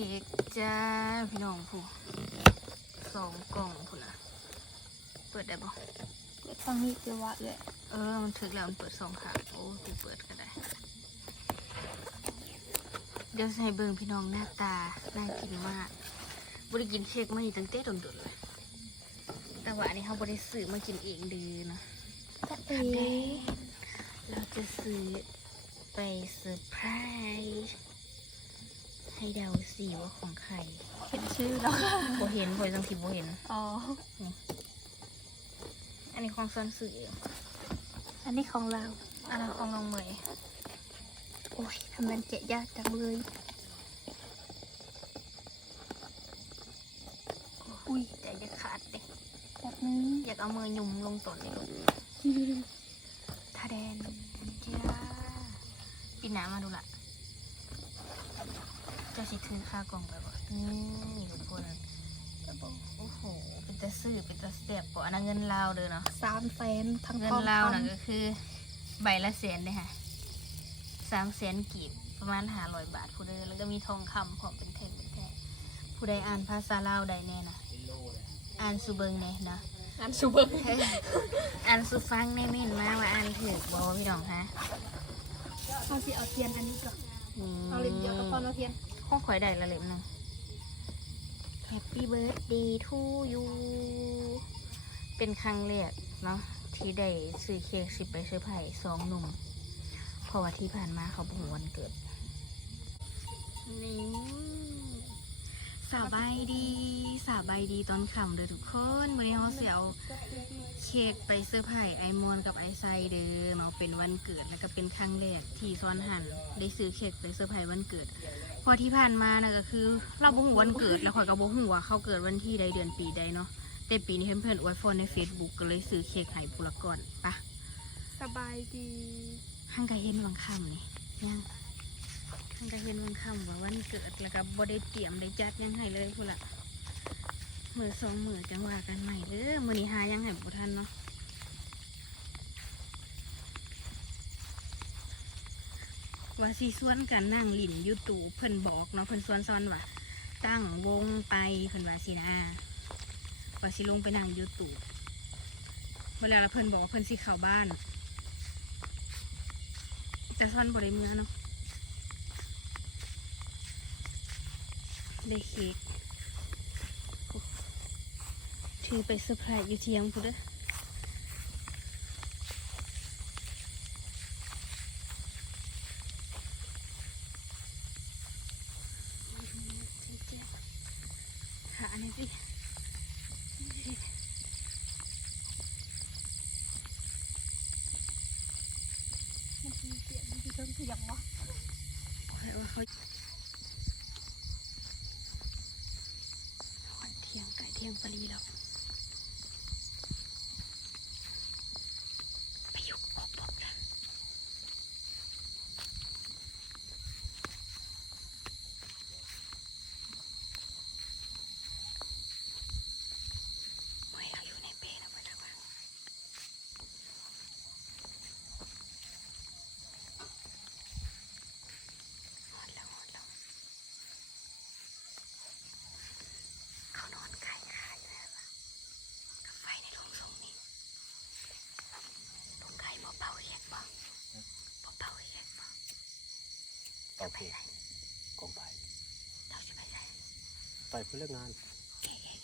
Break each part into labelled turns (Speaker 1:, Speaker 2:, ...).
Speaker 1: ค้กจ้า พี่น้องผู้สองกล่องผู้นะเปิดได้บ่
Speaker 2: เปิดฟังนี่คือว่าเลย
Speaker 1: เออ มันถึกแล้วมันเปิดสองขางโอ้กูเปิดก็ได้ เดี๋ยวจะให้เบิ่งพี่น้องหน้าตา น่ากินมากบริกินเค้กมานี่ตั้งแต่โดนๆเลย แต่ว่าอันนี้เขาบริซื้อมากินเองเดือเนาะ
Speaker 2: จะเอ๋
Speaker 1: เราจะซื้อไปเซอร์ไพรส์ ให้เดาสิว่าของใคร
Speaker 2: เห็นชื่อแล้ว
Speaker 1: โบเห็นโบจังทีโบเห็น
Speaker 2: อ๋อ
Speaker 1: อันนี้ของซ้อนสื่อเอง
Speaker 2: อันนี้ของเรา
Speaker 1: อันนั้นของน้องเมย
Speaker 2: โอ้ยทำมันเจ๊ยากจังเลย
Speaker 1: อุ้ยใจจะขาดเด็
Speaker 2: แบบนึง
Speaker 1: อยากเอามือหยุ่มลงต้นเลยลูกทาแดนจ้าปีหน้ามาดูละเจะสิถือค่ากล่องไปบ่นี่ทุกคนจะบอกโอ้โห เป็นตะซื้อเป็นตะเสียบบ่อันนั้นเงินลาวเด้อเนาะ
Speaker 2: สามแฟนทั้ง
Speaker 1: เงิ
Speaker 2: ท
Speaker 1: น
Speaker 2: อง
Speaker 1: ลาว
Speaker 2: คำ
Speaker 1: น่ะก็คือ ใบละแสนเลยค่ะสามแสนกีบประมาณห้าร้อยบาทผู้ใดแล้วก็มีทองคำพร้อมเป็นแท่งเป็นแท่งผู้ใดอ่านภาษาลาวใดแน่นะอ่านสุเบิงแน่นะ
Speaker 2: อันซูเปอร์
Speaker 1: อ่านสุฟังแน่เม่นมาว่าอ่านถือกบอพี่น้องคะ
Speaker 2: เอาสิเอาเทียนอันนี้ก่อน
Speaker 1: นี่
Speaker 2: เอาเล่มเดียวกับพ่อมาเทียน
Speaker 1: ข้อข่อยได้ละเล่มหนึง Happy birthday to you เป็นครั้งแรกเนาะที่ได้ซื้อเค้กสิไปเซอร์ไพรส์สองหนุ่มเพราะว่าที่ผ่านมาเขาบอกวันเกิด สบายดีสบายดีตอนค่ำเด้อทุกคนวันนี้เขาเสียเอาเค้กไปเซอร์ไพรส์ไอมอนกับไอไซเด้อเนาะเป็นวันเกิดแล้วก็เป็นครั้งแรกที่ซ้อนหันได้ซื้อเค้กไปเซอร์ไพรส์วันเกิดเพอที่ผ่านมานะก็คือ เราบ่ฮู้วันเกิดแล้วข่อยก็บ่ฮู้ว่าเขาเกิดวันที่ใดเดือนปีใดเนาะแต่ปีนี้เพื่อนๆอวยพรใน Facebook ก็เลยซื้อเค้กให้ผู้ละก่อนปะ
Speaker 2: สบายดี
Speaker 1: ห้างก็เห็นบางคำนี่ยัง ห้างก็เห็นบางคำว่าวันเกิดแล้วก็บ่ได้เตรียมได้จัดยังให้เลยพุ่นละมือสองมือจังว่ากันใหม่เด้อมือนี้หายังให้บ่ทันเนาะว่าสิส่วนกันนั่งหลินยูตูเพิ่นบอกเนาะเพิ่นส่วนซ้อนว่าตั้งวงไปเพิ่นว่าสินะว่าสิลงไปนั่งยูตูเวลาเพิ่นบอกเพิ่นสิเข้าบ้านแต่ซ่อนบริมือเนาะ ได้เค้กถือไปเซอร์ไพรส์อยู่เที่ยงพูดเด้อหาอันนี้สิ
Speaker 2: มันมีเสียงมันมีเครื่องเสียงวะ
Speaker 1: ใครว่าเขาหอนเที่ยงไก่เที่ยงปลีแล้วไปอยู่บอกบอกนะเมื่อเขาอยู่ในเปนะเพื่อนว่าหอนแล้วหอนแล้วเขานอนไก่ขายอยู่แล้วล่ะกับไฟในโรงทรงนี่ตรงไก่บ่เป่าเรียกบ่บ่เป่าเรียกบ่
Speaker 3: โอเคกองไป
Speaker 1: เราจะไปไหน
Speaker 3: ไปเพื่อเลิกงาน
Speaker 1: เก๋เก๋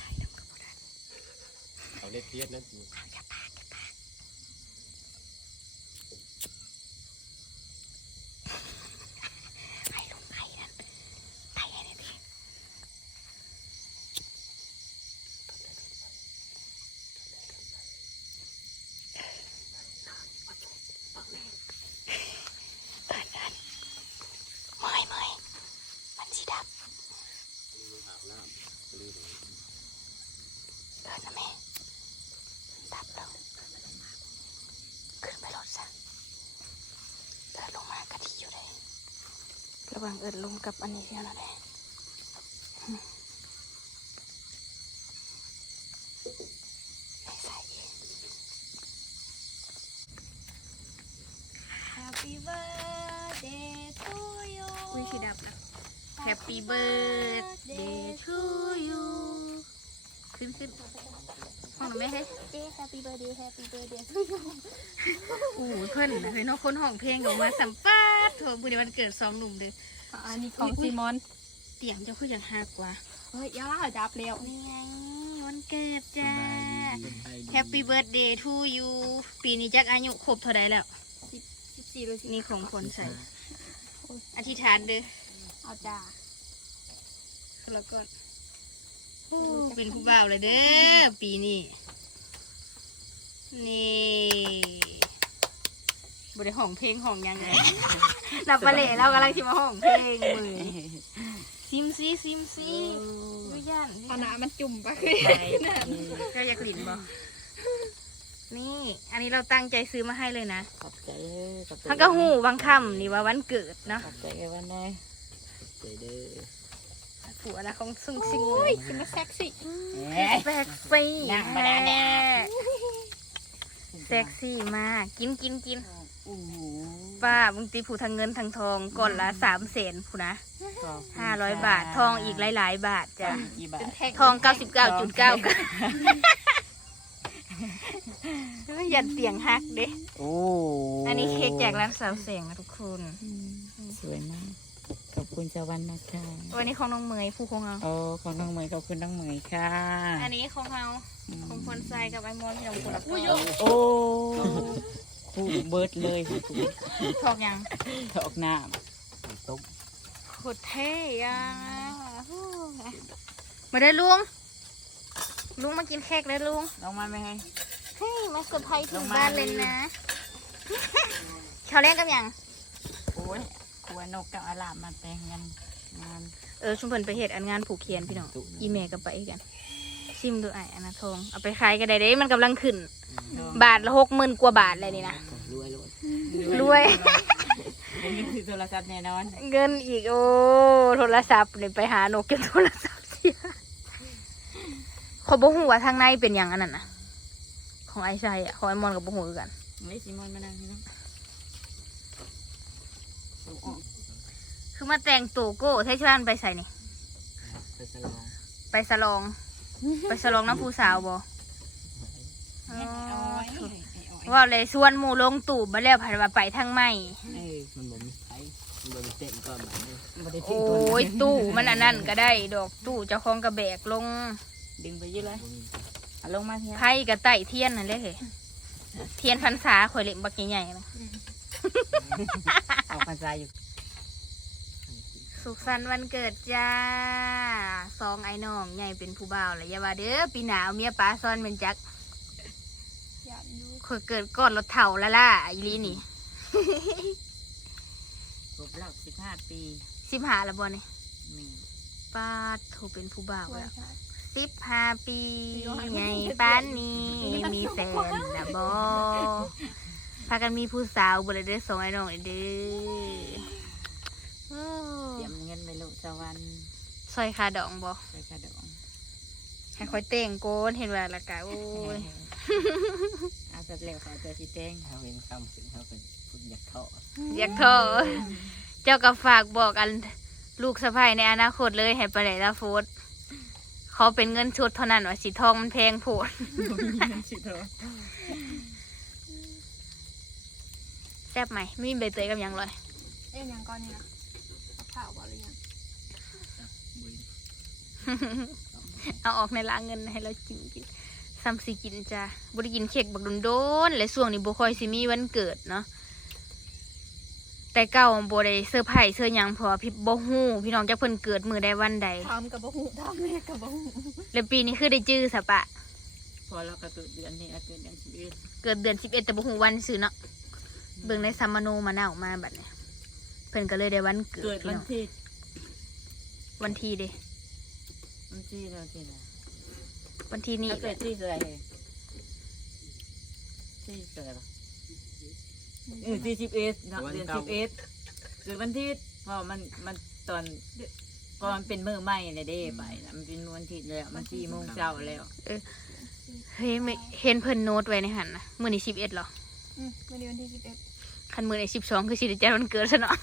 Speaker 1: ถ่ายทำกับบ่ได้
Speaker 3: เอาเล็กเทียดนั้น
Speaker 1: เอาจะปากจะปากให้ลุงไอ้นั่นไปให้หน่อยดิเอินเอินเมื่อยเมื่อยมันสีดับ
Speaker 3: อาบน้ำลืม
Speaker 1: เอินนะแม่ดับแล้วขึ้นไปรถซะเอินลงมากะทิอยู่เลยระหว่าง เอินลงกับอันนี้เดียวนะแม่ไม่ใส่เอง Happy birthday
Speaker 2: birthday to you
Speaker 1: อุ้ยสีดับนะ Happy birthday to you ขึ้นขึ้นห้องหนูไม่ให้
Speaker 2: birthday Happy birthday Happy birthday to you
Speaker 1: โอ้โหเพื่อนเฮ้ยน้องคนห้องเพลงออกมาสัมภาษณ์โถบุญในวันเกิดสองหนุ่มเด้อ
Speaker 2: อันนี้ของซีมอน
Speaker 1: เตียงเจ้าคืออย่างหักกว่า
Speaker 2: เฮ้ยย่าจับเร็ว
Speaker 1: นี่ไงวันเกิดจ้า Happy birthday to you ปีนี้จักอายุครบเท่าไดแล้ว
Speaker 2: สิบสี่หรือสิบ
Speaker 1: นี่ของคนใส่ อธิษฐานเด้อ
Speaker 2: เอาจ้า
Speaker 1: แล้วก็โอ้เป็นผู้บ่าวเลยเด้อปีนี้นี่ บได้ห้องเพลงห้องหยังไงนับไปเลยเรากำลังจะมาห้องเพลงมือซิมซีซิมซีดูย่าน
Speaker 2: เอาหนามันจุ่มปะ
Speaker 1: ก็อยากหลินบ่นี่ อันนี้เราตั้งใจซื้อมาให้เลยนะ
Speaker 4: ขอบใจเด้อขอบใจ
Speaker 1: ทั้งก็หูบางคำนี่ว่าวันเกิดเนาะ
Speaker 4: ขอบใจกันวันนี้
Speaker 3: ใจเด้อ
Speaker 1: ผัวนะของซุ่งซิง
Speaker 2: โอ้ยคือมาเซ็กซี่
Speaker 4: เอ้ย
Speaker 1: แซ็กซี่
Speaker 4: นั่งมาแล้วเนี่ย
Speaker 1: เซ็กซี่มาก กินกินกิน
Speaker 4: โอ้โห
Speaker 1: ป้าบางทีผู้ทางเงินทางทองก่อนละสามแสนผู้นะ
Speaker 4: ขบคุณ
Speaker 1: ห้าร้อยบาททองอีกหลาย ๆ บาทจ้ะ
Speaker 4: กี่บาท
Speaker 2: เป็นแท็ก
Speaker 1: ทองเก้าสิบเก้าจุดเก้ายันเตียงฮักเด้
Speaker 4: โอ้
Speaker 1: อันนี้เค้กแจกร้านสาวเสียงนะทุกคน
Speaker 4: สวยมาก ขอบคุณสวรรค์นะคะ
Speaker 1: วันนี้ของน้องเมยผู้คงเอา
Speaker 4: โอ้ของน้องเหมยขอบคุณน้องเหมยค่ะ
Speaker 1: อันนี้ของเราของคนใส่กับไอมอนที่เราคนละคน
Speaker 4: โอ้ คู่เบิร์ดเลยคู่
Speaker 1: ทองยัง
Speaker 4: ถอกน้
Speaker 3: ต้ม
Speaker 1: โคตรเท่อะมาได้ลุง ลุงมากินเค้กเลยลุงำ
Speaker 4: ลองมาไหมไง
Speaker 1: เฮ้ยมาเซอร์ไพรส์ถึ
Speaker 4: ล
Speaker 1: ง
Speaker 4: งมา
Speaker 1: บ้านเลยนะเขาเล่นกันยัง
Speaker 4: โอ้ยกลัวนกกับอาลามมาแต่งกันงาน
Speaker 1: เออชุมเพิ่นไปเหตุอันงานผูกเขียนพี่น้อง อีเมลก็ไปกัน ชิมดูไอ้อันนะทองเอาไปขายก็ได้เด้มันกำลังขึ้น บาทละหกหมื่นกว่าบาทเลยนี่นะ
Speaker 3: รวยรวย
Speaker 1: รวย
Speaker 4: เป็นเงินคือโทรศัพท์แน่นอน
Speaker 1: เงินอีกโอ้โทรศัพท์เลยไปหานกจนโทรศัพท์เสียเขาบอกหัวาทางในเป็นอย่างอันนั้นนะของไอ้ชัยอะของไอ้มอนกับบอกหัวคือกัน
Speaker 4: ไม่ซิมอนมานั่งนี่นะโอ้โห
Speaker 1: คือมาแต่งตัวโก้ใช้ชวนไปใส่นี่
Speaker 3: ไปสลอง
Speaker 1: ไปสลอง ไปสลองน้ำผู้สาวบอ
Speaker 4: เนี่ยไอ้อ้อยไอ้อ้อย
Speaker 1: ว่าเลยส่วนหมูลงตู่มาแล้วผ่านมาไปทางไม่
Speaker 4: เออ
Speaker 3: มันบ่มีไผมันบ่มีเต้นก่อนมันเนี่ย
Speaker 4: บ่ได้
Speaker 1: โอ
Speaker 4: ถึงตัว้
Speaker 1: ยตู้มันอันนั้นก็ได้ ดอกตู้เจ้าของกระแบกลง
Speaker 4: ดึงไปเยอะเลย
Speaker 3: บ่มี
Speaker 4: เอาลงมาเพีย
Speaker 1: ไพ่กระไต่เทียนนั่นเลยเหรอเทียนพรรษาข่อยเล็กบักใหญ่ๆนะ
Speaker 4: ออกพรรษาอยู่
Speaker 1: สุขสันต์วันเกิดจ้าซองไอ้น้องใหญ่เป็นผู้บ่าวเลยอย่าว่าเด้อปีหนาวเมียป้าซ่อนเป็นจัก
Speaker 2: อยากดู
Speaker 1: ข่อยเกิดก่อนรถเถ่าแล้วล่ะอีลีนี่
Speaker 4: ครบรอบสิบห้าปี
Speaker 1: สิบหาแล้วบ่เนี่ย
Speaker 4: แม่
Speaker 1: ป้าโทเป็นผู้บ่าว
Speaker 2: วัน
Speaker 1: แล้ว
Speaker 2: ค่ะ
Speaker 1: สิบห้าปีใหญ่ป้านนี้มีแฟนนะบอพากันมีผู้สาวบริเดอร์สองไอ้น้องเด้อโอ้
Speaker 4: เตรียมเงินไปลูกสวรรค์
Speaker 1: ซอยคาดองบอ
Speaker 4: ไปกระดอง
Speaker 1: ให้คอยเต่งโกนเห็นว่าละกะโอ้ย
Speaker 4: เอาเสร็จแล้วก็จะสิแตง
Speaker 3: เฮาเห็นคำขึ้นเฮาเป็นคนอยากเข้า
Speaker 1: อยากโทษเจ้าก็ฝากบอกอันลูกสะใภ้ในอนาคตเลยให้ไปไหนละโฟดเขาเป็นเงินชุดเท่านั้นว่าสีทองมันแพงโผด
Speaker 4: สิโทร
Speaker 1: แซ่บไหมมีใบเตยกับหยังเลย
Speaker 2: เอ้ยยังก่อนนี่นะเอา ข้าวบ่หรือยัง
Speaker 3: บุย
Speaker 1: เอาออกในล้างเงินให้เรากินกินซ้ำสิกินจ้าบริกินเค้กบักโดนโดนๆและช่วงนี้บ่ค่อยสิมีวันเกิดเนาะแต่เก่าบ่ได้เสื้อร์ไผ่เสื้อหยังเพราะว่าพี่บ่ฮู้พี่น้องจักเพิ่นเกิดมื้อใดวันใด
Speaker 2: ทำกับบ่หูทำแม่กับบ่หู
Speaker 1: แล้วปีนี้คือได้จื้อสะปะ
Speaker 4: พอเรากระตุกเดือนนี้เอาเกิดเดือนสิบเอ็ด
Speaker 1: เกิดเดือน11แต่บ่ฮู้วันซื่อเนาะเบิ่งในซัมมโนมาแนวมาบัดนี้เพิ่นก็เลยได้วันเกิ
Speaker 4: เกิ
Speaker 1: ด
Speaker 4: ด
Speaker 1: พี่
Speaker 4: วัน
Speaker 1: น้อง
Speaker 4: ที่
Speaker 1: วันที่เด้
Speaker 4: วันที่เราที่ไหน
Speaker 1: วันที่นี้
Speaker 4: เราเกิดที่อะไรที่เกิดเออที่สิบเอ็ดเนาะเดือนสิบเอ็ดเกิดวันที่พอมันมันตอนพอมันเป็นมือใหม่เลยเด้ไปนะมันเป็นวันที่แล้วมันสี่โมงเช้าแล้ว
Speaker 1: เฮ้ยไม่เห็นเพิ่นโน้ตไว้ในหันนะมื้อนี้11เหรอ
Speaker 2: อืมวันนี้วันที่สิบเอ็ด
Speaker 1: คันมือในสิบสองคือสิริจัดวันเกิดซะเนาะ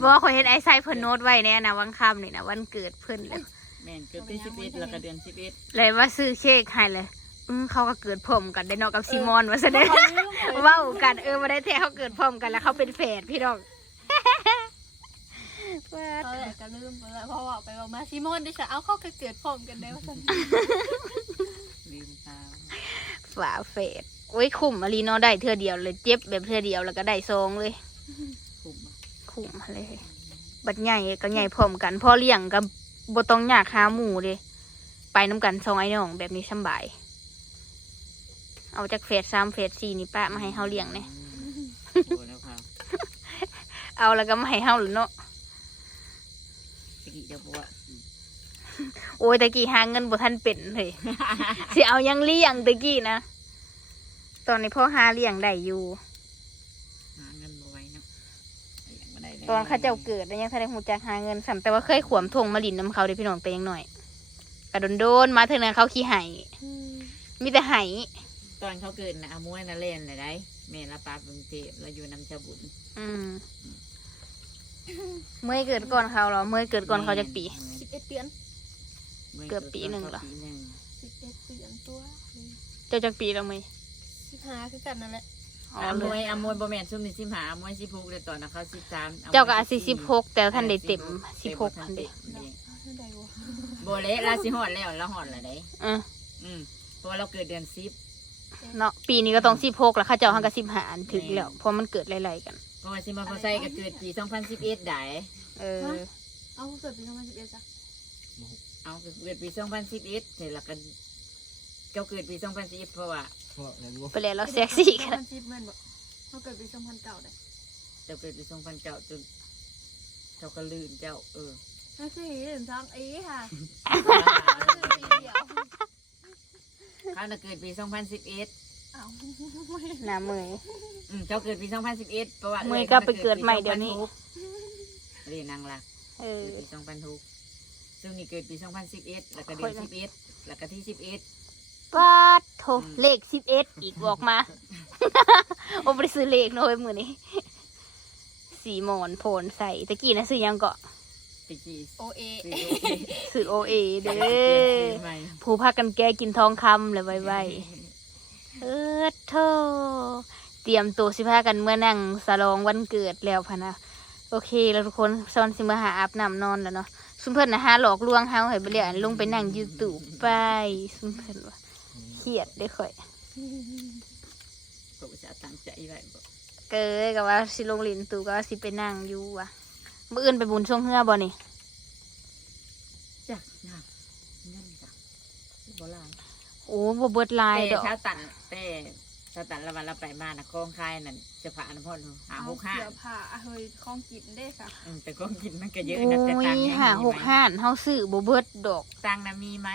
Speaker 1: บอกว่าขอยเห็นไอ้ไซเพิ่นโน้ตไว้เนี่ยนะวันค่ำนี่นะวันเกิดเพิ่นเลย
Speaker 4: แม่นเกิดที่สิบเอ็ดแล้วก็เดือนสิบเอ็ด
Speaker 1: เลยว่าซื้อเค้กให้เลยอืมเขาก็เกิดพร้อมกันได้เนอกกับซีมอนว่าซะเด้อเว้ากันเออมาได้แท้เขาเกิดพร้อมกันแล้วเขาเป็นแฝดพี่น้องว่า
Speaker 2: เขาแหละก็ลืมไปแล้วเพราะว่าไปบอกมาซิมอนดิฉันเอาเข้าก็เกิดพร้อมกันได้ว่าซั่น
Speaker 4: ลืมตา
Speaker 1: ฝาแฝด โอ้ยคุ้มอลีเนาะได้เทื่อเดียวเลยเจ็บแบบเทื่อเดียวแล้วก็ได้ซองเลย
Speaker 4: คุ้มอะ
Speaker 1: คุ้มเลย บัดใหญ่ก็ใหญ่พร้อมกันพอเลี้ยงกับบต้องยากหาหมูเลยไปน้ำกันสองไอ้น้องแบบนี้สำบาย เอาจากเฟสสามเฟสสี่นี่ป้ามาให้เฮาเลี้ยงเนี่ย
Speaker 4: โอ้แล้วครับ
Speaker 1: เอาแล้วก็มาให้เฮาหรือเนาะ
Speaker 4: ตะกี้จะบอกว่า
Speaker 1: โอ้ยตะกี้หาเงินบ่ทันเป็นเลยสิเอายังเลี้ยงตะกี้นะ ตอนนี้พ่อหาเลี้ยงได้อยู่
Speaker 4: หาเงินมาไว้เนาะยังไม่ได้เลย
Speaker 1: ตอนเข้าเจ้าเกิดแล้วยังทันได้หูจักหาเงินสัมแต่ว่าเคยขวมทงมาลินน้ำเขาได้พี่น้องแต่ยังหน่อยกระโดนโดนๆมาเถอะนะเขาขี้ไห้มีแต่ไห้
Speaker 4: ตอนเขาเกิดนะอามวยน่ะเล่นเลยได้แม่ละปาเป็นเทพเราอยู่น้ำชาบุญ
Speaker 1: อืมเมื่อเกิดก่อนเขาเหรอเมื่อเกิดก่อนเขาจะปี
Speaker 2: 11เดือน
Speaker 1: เกือบปีหนึ่งเหรอ
Speaker 4: ปีหนึ่ง
Speaker 2: 11เดือนตัว
Speaker 1: เจ้าจะปีแล้วมั้ย
Speaker 2: 15คือกันนั่นแหละ
Speaker 1: อ๋อ
Speaker 4: อาม
Speaker 1: เล
Speaker 4: วย
Speaker 1: ย
Speaker 4: อามวยบ่แม่นซุ่มนี่สิบหาอามวยสิบหกเลยตอนนะเขาสิบสาม
Speaker 1: เจ้าก็อาจสิสิบหกแต่ท่านได้เต็มสิบหก
Speaker 4: ทั
Speaker 1: พันเด็
Speaker 2: เท่าใดวะ
Speaker 4: โบเละลาสิหอดแล้วเราหอดแล้วได้
Speaker 1: อืม
Speaker 4: อืมเพราะว่าเราเกิดเดือนสิบ
Speaker 1: เนาะปีนี้ก็ต้องสิบหกแล้วเข้าเจ้าหังกับสิบหาอันถึงแล้วเพราะมันเกิดไล่ๆกัน
Speaker 4: เพราะว่าสิมาพอใส่ก็เกิดปีสองพันสิบเอ็ดได้
Speaker 1: เออ
Speaker 2: เอาเกิดปี2011จ้ะ
Speaker 4: เอาก็เกิดปีสองพันสิบเอ็ดเสร็จแล้วกันเจ้าเกิดปีสองพันสิบเอ็ดเพราะว่า
Speaker 3: เพราะนั้นว่า
Speaker 1: ไปแล้วเราเซ็กซี่กัน
Speaker 2: 2010แม่นบ่เขาเกิดปี2009ได้
Speaker 4: เจ้าเกิดปีสองพันเก้าจนเจ้าก็ลื่นเจ้าเออ
Speaker 2: นั่นสิเห็นทางอีค่ะปีเดียว
Speaker 4: เขาน่ะเกิดปีสองพันสิบเอ็ด
Speaker 2: เอา
Speaker 1: หน้ามือ
Speaker 4: อืมเจ้าเกิดปีสองพันสิบเอ็ดเพราะว่า
Speaker 1: เมื่อยก็ไปเกิดใหม่เดี๋ยวนี้
Speaker 4: เรียนนางละ
Speaker 1: เออ
Speaker 4: เกิดปีสองพันหกซึ่งนี่เกิดปีสองพันสิบเอ็ดแล้วก็เดือน
Speaker 1: ค่อยนะ
Speaker 4: สิบเอ็ดแล้วก็ที่สิบเอ็ด
Speaker 1: ปัดโถเลขสิบเอ็ดอีกบอกมา โอ้ไปซื้อเลขเนอะเว้ยมือนี้ สีหมอนโผนใส่ตะกี้นะซื้อยังเกาะ
Speaker 4: ตะกี้
Speaker 2: โอเอ
Speaker 4: ซื้อโอเค
Speaker 1: ซื้อโอเอเด้
Speaker 4: เปลี่ยนชื่
Speaker 1: อ
Speaker 4: อใหม่
Speaker 1: ผู้พากันแก้กินทองคำเลยไวๆเออโธ่เตรียมตัวสิพากันเมื่อนั่งสลองวันเกิดแล้วพะนะโอเคแล้วทุกคนซอนสิมาหาอาบน้ำนอนแล้วเนาะซุมเพิ่นนะฮะหลอกลวงเฮาให้ไปเรียนลงไปนั่งยูทูบไปซุมเพิ่นว่า เครียดได้อข่อย
Speaker 4: ก็จะตั้งใจไว้บ่
Speaker 1: เกยกับว่าสิลงลินตูก็ว่าสิไปนั่งอยู่ว่ะมื่ออื่นไปบุญช่วงเฮือบ่นี่
Speaker 4: จ้ะนะนั่นจ้ะโบราณ
Speaker 1: โอ้บ่เบิดหลาย
Speaker 4: แต่
Speaker 1: ดอก
Speaker 4: ถ้าตันแต่ถ้าตันละวันเราไปมานะคลองคายนั่นจะผ่านพ่อหนูหาหกห้า
Speaker 2: เสื้อผ้าเฮ้ยของกินได้ค่ะ
Speaker 4: อืมแต่ก็กินมันก็เยอะ
Speaker 1: โอ้
Speaker 4: นะแต่ตัง
Speaker 1: ย
Speaker 4: ค์ยัง
Speaker 1: หาห
Speaker 4: มี
Speaker 1: ก
Speaker 4: ไหม
Speaker 1: ห้านเฮาซื้อบ่เบิดดอก
Speaker 4: ตังค์นะมีไหม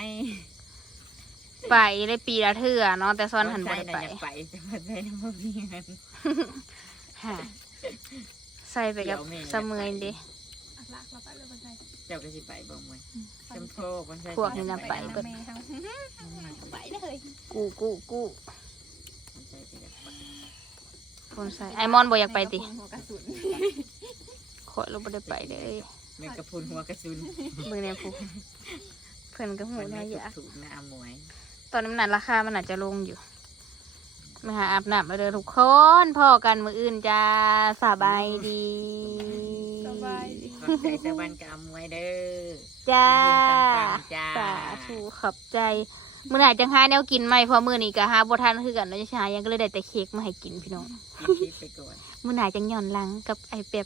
Speaker 1: ไปได้ปีละเทื่อเนาะแต่ซ้อนหันบ่ได้ไป
Speaker 4: ใช่ะอยากไปจะมาใช้น้ำมันมีเงิน
Speaker 1: ฮะใส่ไปกับ
Speaker 4: เดี๋ยวแม่
Speaker 1: เสมอเด้
Speaker 2: อักลักเราไปเลยบันได
Speaker 4: เจ้าก็สิไปบ่มวยจำโพกมันใช่
Speaker 1: พวกนี้นะไป
Speaker 2: แม่ทั้งไปเลย
Speaker 1: กู้กู้กู้
Speaker 4: มันใช่ไปอยากไป
Speaker 1: คนใส่ไอมอนบ่อยากไปติ
Speaker 2: หัวกระสุน
Speaker 1: ขอยเราบ่ได้ไปเด้อ
Speaker 4: แม่กระพุนหัวกระสุน
Speaker 1: เบิ่งแน่ผู้เพิ่นก็หู
Speaker 4: มัน
Speaker 1: น่า
Speaker 4: ไม่
Speaker 1: อยาก
Speaker 4: ถูกๆนะอามวย
Speaker 1: ตอนนี้มันน่ะราคา มันอาจจะลงอยู่มาหาอาบน้ำแล้วเด้อทุกคนพ่อกันมืออื่นจ้าสบายดี
Speaker 2: สบายดี
Speaker 4: ขอบใจสวรรค์กับอมวยเด้อ
Speaker 1: จ้า
Speaker 4: ยินดีต่างๆจ้า
Speaker 1: สาธุขอบใจมื้อไหนจังหาแนวกินไหมเพราะมื้อนี้ก็หาบ่ทันคือกันเนาะจะหายังก็เลยได้แต่เค้กมาให้กินพี่น้อง
Speaker 4: คลิปไปก่อน
Speaker 1: มื้อไหนจังย้อนหลังกับไอเป็บ